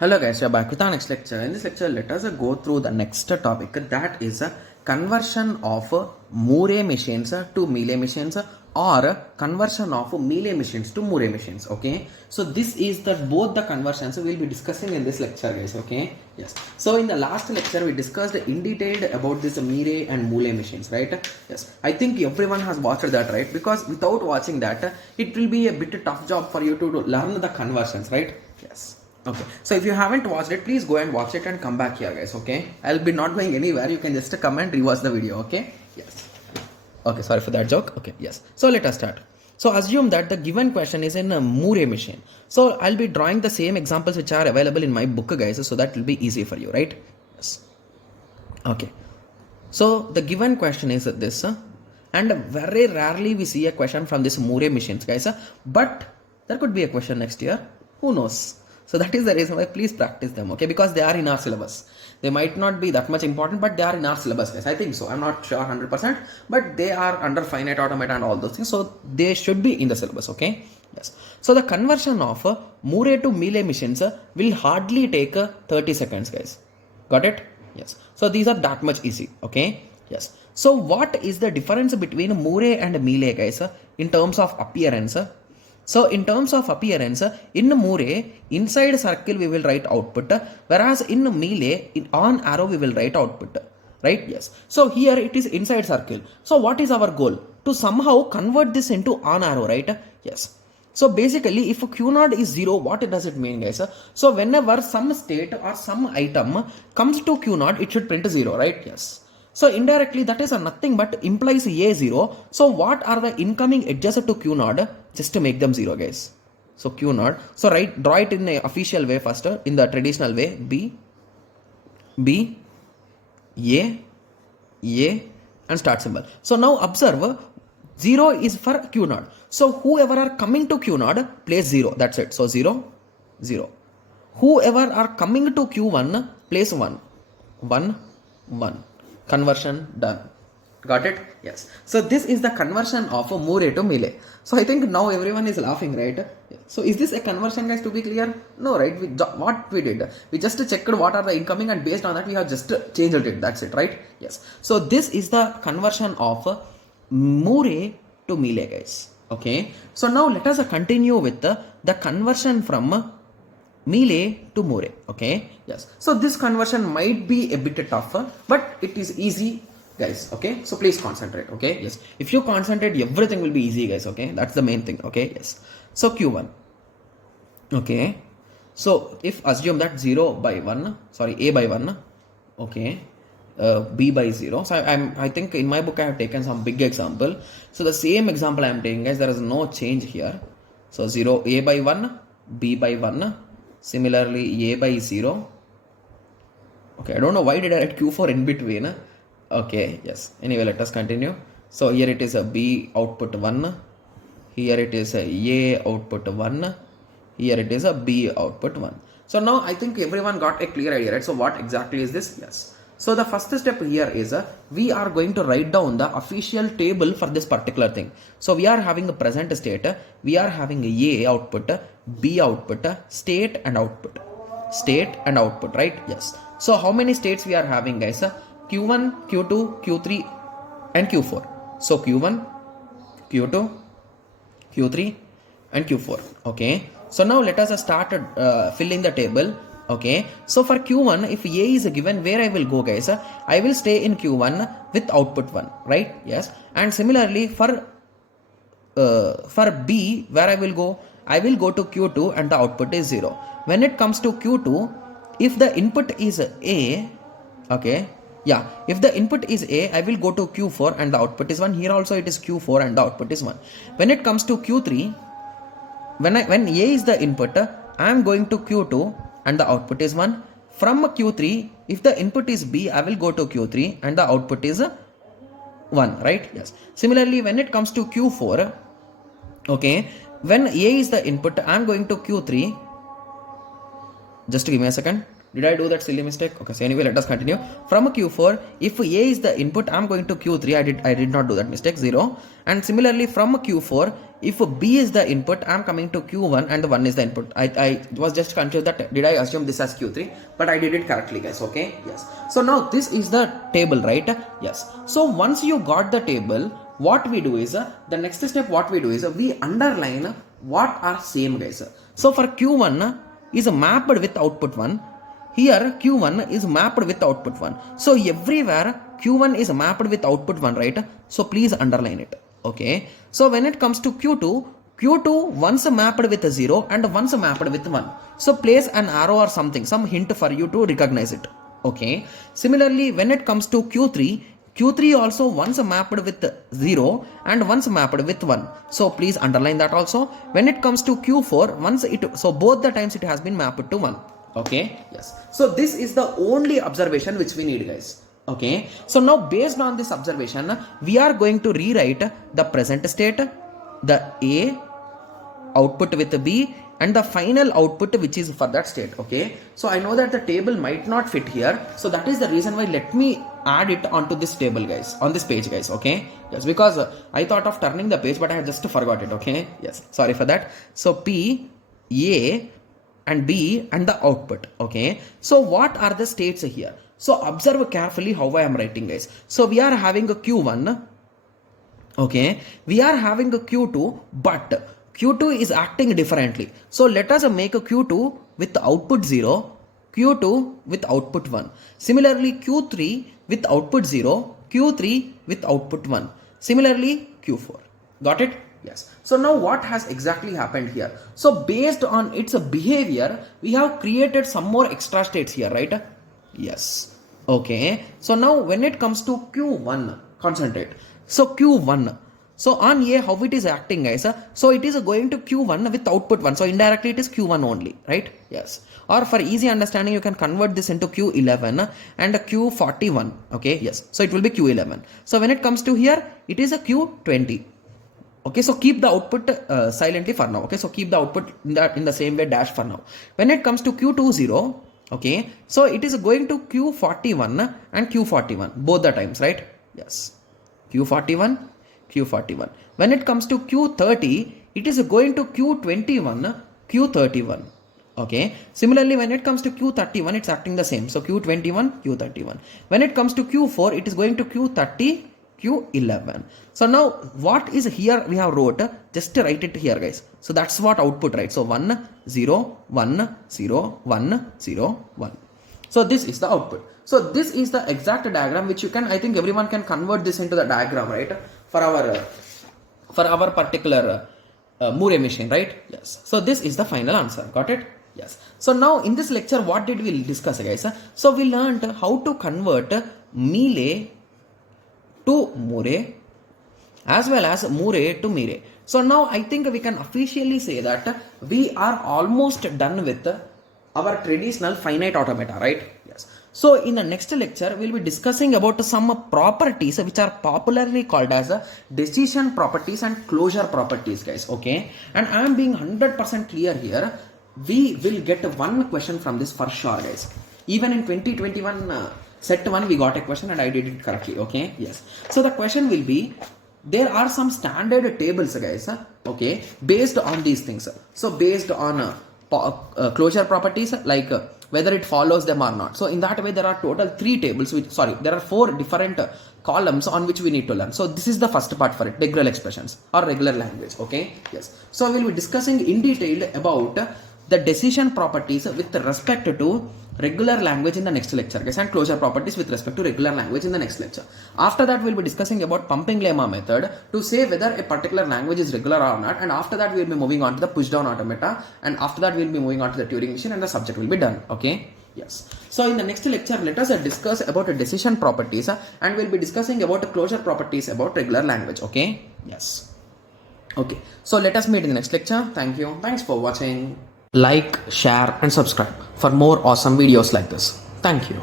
Hello guys, we are back with our next lecture. In this lecture, let us go through the next topic, that is a conversion of Moore machines to mealy machines or conversion of mealy machines to Moore machines. Okay, so this is the both the conversions we will be discussing in this lecture, guys. Okay, yes. So in the last lecture we discussed in detail about this Mealy and Moore machines, right? Yes, I think everyone has watched that, right? Because without watching that, it will be a bit tough job for you to learn the conversions, right? Yes. Okay, so if you haven't watched it, please go and watch it and come back here, guys. Okay, I'll be not going anywhere. You can just come and rewatch the video. Okay, yes. Okay, sorry for that joke. Okay, yes. So let us start. So assume that the given question is in a Moore machine. So I'll be drawing the same examples which are available in my book, guys. So that will be easy for you, right? Yes. Okay. So the given question is this, and very rarely we see a question from this Moore machines, guys. But there could be a question next year. Who knows? So that is the reason why please practice them, okay? Because they are in our syllabus. They might not be that much important, but they are in our syllabus, guys. I think so. I'm not sure 100%, but they are under finite automata and all those things. So they should be in the syllabus, okay? Yes. So the conversion of Moore to mealy machines will hardly take 30 seconds, guys. Got it? Yes. So these are that much easy, okay? Yes. So what is the difference between Moore and mealy, guys, in terms of appearance? So in terms of appearance, in Moore, inside circle we will write output, whereas in mealy, on arrow we will write output, right? Yes. So here it is inside circle. So what is our goal? To somehow convert this into on arrow, right? Yes. So basically, if Q0 is 0, what does it mean, guys? So whenever some state or some item comes to Q0, it should print 0, right? Yes. So indirectly that is nothing but implies A0. So what are the incoming edges to Q0? Just to make them 0, guys. So Q0. So draw it in the official way first, in the traditional way. B, A, and start symbol. So now observe, 0 is for Q0. So whoever are coming to Q0, place 0. That's it. So 0, 0. Whoever are coming to Q1, place 1. 1, 1. Conversion done. Got it? Yes. So this is the conversion of Moore to mealy. So I think now everyone is laughing, right? So is this a conversion, guys, to be clear? No, right? What we did, we just checked what are the incoming, and based on that we have just changed it. That's it, right? Yes. So this is the conversion of Moore to mealy, guys. Okay. So now let us continue with the conversion from mealy to Moore. Okay, yes. So this conversion might be a bit tougher, but it is easy, guys. Okay, so please concentrate. Okay, yes. If you concentrate, everything will be easy, guys. Okay, that's the main thing. Okay, yes. So Q1. Okay, so if assume that 0 by 1, sorry, A by 1. Okay, B by 0. So I think in my book I have taken some big example. So the same example I am taking, guys. There is no change here. So 0 A by 1, B by 1. Similarly, A by 0. Okay, I don't know why did I write Q4 in between. Okay, yes. Anyway, let us continue. So here it is a B output 1. Here it is a A output 1. Here it is a B output 1. So now I think everyone got a clear idea, right? So what exactly is this? Yes. So the first step here is we are going to write down the official table for this particular thing. So we are having a present state, we are having a output, B output, state and output. State and output, right? Yes. So how many states we are having, guys? Q1, Q2, Q3 and Q4. So Q1, Q2, Q3 and Q4. Okay. So now let us start filling the table. Okay, so for Q1, if A is given, where I will go, guys? I will stay in Q1 with output 1, right? Yes. And similarly for B, where I will go? I will go to Q2 and the output is 0. When it comes to Q2, if the input is A, okay, yeah, if the input is A, I will go to Q4 and the output is 1. Here also it is Q4 and the output is 1. When it comes to Q3, when A is the input, I am going to Q2 and the output is 1. From Q3, if the input is B, I will go to Q3 and the output is 1, right? Yes. Similarly, when it comes to Q4, okay, when A is the input, I am going to Q3. Just give me a second. Did I do that silly mistake? Okay, so anyway, let us continue. From Q4, if A is the input, I'm going to Q3. I did not do that mistake, 0. And similarly, from Q4, if B is the input, I'm coming to Q1 and the 1 is the input. I was just confused that did I assume this as Q3, but I did it correctly, guys. Okay, yes. So now this is the table, right? Yes. So once you got the table, what we do is the next step, what we do is we underline what are same, guys. So for Q1 is mapped with output 1. Here Q1 is mapped with output 1. So everywhere Q1 is mapped with output 1, right? So please underline it. Okay. So when it comes to Q2 once mapped with a 0 and once mapped with 1. So place an arrow or something, some hint for you to recognize it. Okay. Similarly, when it comes to Q3 also once mapped with 0 and once mapped with 1. So please underline that also. When it comes to Q4, so both the times it has been mapped to 1. Okay, yes. So this is the only observation which we need, guys. Okay, so now based on this observation, we are going to rewrite the present state, the A output with B, and the final output which is for that state. Okay, so I know that the table might not fit here, so that is the reason why let me add it onto this table, guys, on this page, guys. Okay, yes, because I thought of turning the page but I have just forgot it. Okay, yes, sorry for that. So P, A and B and the output. Okay, so what are the states here? So observe carefully how I am writing, guys. So we are having a Q1. Okay, we are having a Q2, but Q2 is acting differently. So let us make a Q2 with output 0, Q2 with output 1. Similarly, Q3 with output 0, Q3 with output 1. Similarly, Q4. Got it? Yes. So now what has exactly happened here? So based on its behavior, we have created some more extra states here, right? Yes. Okay. So now when it comes to Q1, concentrate. So Q1. So on A, how it is acting, guys? So it is going to Q1 with output 1. So indirectly it is Q1 only, right? Yes. Or for easy understanding, you can convert this into Q11 and a Q41. Okay. Yes. So it will be Q11. So when it comes to here, it is a Q20. Okay, so keep the output silently for now. Okay, so keep the output in the same way dash for now. When it comes to Q20, okay, so it is going to Q41 and Q41 both the times, right? Yes, Q41, Q41. When it comes to Q30, it is going to Q21, Q31. Okay, similarly when it comes to Q31, it's acting the same. So Q21, Q31. When it comes to Q4, it is going to Q30, Q11. So now what is here we have wrote, just write it here, guys. So that's what output, right? So 1 0 1 0 1 0 1. So this is the output. So this is the exact diagram which you can, I think everyone can convert this into the diagram, right? For our particular Moore machine, right? Yes. So this is the final answer. Got it? Yes. So now in this lecture, what did we discuss, guys? So we learned how to convert mealy to Moore as well as Moore to mealy. So now I think we can officially say that we are almost done with our traditional finite automata, right? Yes. So in the next lecture, we'll be discussing about some properties which are popularly called as decision properties and closure properties, guys. Okay. And I am being 100% clear here. We will get one question from this for sure, guys. Even in 2021 set 1 we got a question and I did it correctly. Okay, yes. So the question will be, there are some standard tables, guys, okay, based on these things. So based on closure properties, like whether it follows them or not. So in that way there are total 3 tables there are 4 different columns on which we need to learn. So this is the first part for it, regular expressions or regular language. Okay, yes. So we'll be discussing in detail about the decision properties with respect to regular language in the next lecture, guys, and closure properties with respect to regular language in the next lecture. After that, we'll be discussing about pumping lemma method to say whether a particular language is regular or not, and after that, we'll be moving on to the push down automata, and after that, we'll be moving on to the Turing machine, and the subject will be done. Okay, yes. So in the next lecture, let us discuss about decision properties, and we'll be discussing about closure properties about regular language. Okay, yes. Okay, so let us meet in the next lecture. Thank you. Thanks for watching. Like, share and subscribe for more awesome videos like this. Thank you.